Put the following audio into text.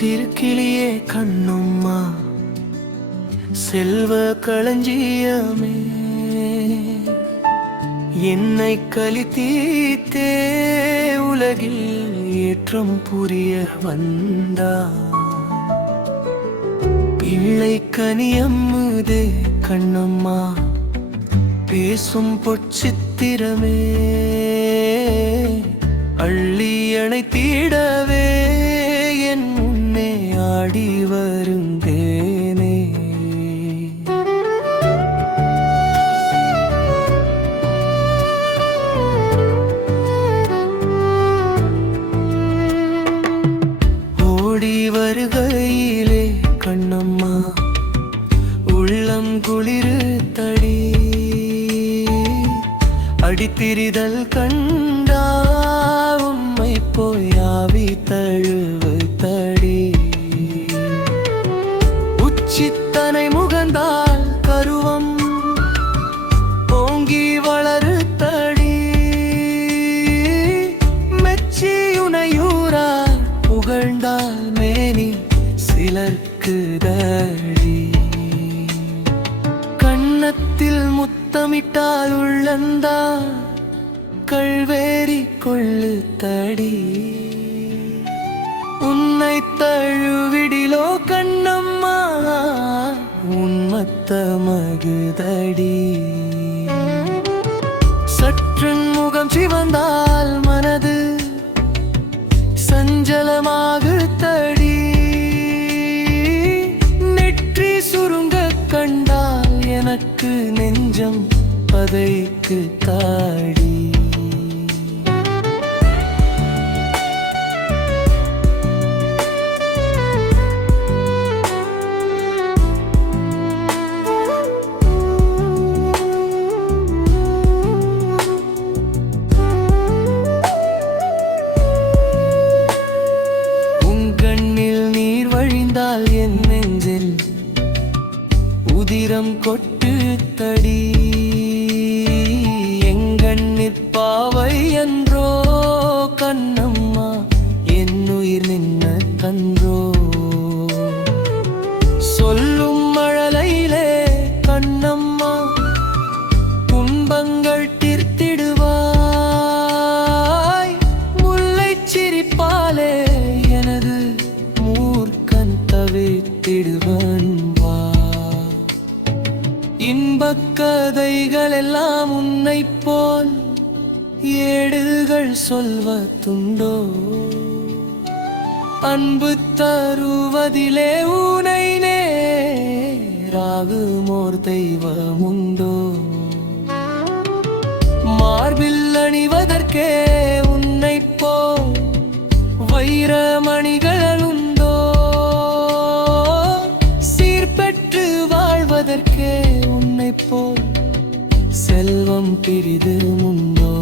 கிளியே கண்ணும்மா. செல்வ களஞ்சியமே. என்னை கலித்தீத்தே உலகில் ஏற்றம் புரிய வந்தா. பிள்ளை கனியம்முதே கண்ணம்மா. பேசும் பொச்சித்திரமே அள்ளி அணைத்திடவே. என் முன்னே ஆடி வருந்தேனே. ஓடி வருகையிலே கண்ணம்மா உள்ளம் குளிரு தடி. அடித்திரிதல் கண்டா உம்மை போய் ஆவி தழுவு. விளக்குதழி கண்ணத்தில் முத்தமிட்டால் உள்ளந்தா கள்வேறி கொள்ளு தடி உன்னை தழுவிடிலோ கண்ணம்மா உன்மத்த மகுதடி. சற்றுன் முகம் சிவந்தால் எனக்கு நெஞ்சம் பதைக்கு தாடி உதிரம் கொட்டு தடி கதைகள் எல்லாம் உன்னை போல் ஏடுகள் சொல்வதுண்டோ? அன்பு தருவதிலே உனை நேராகுமோர் தெய்வமுண்டோ? மார்பில் அணிவதற்கே போல் செல்வம் பிரிது முன்னோ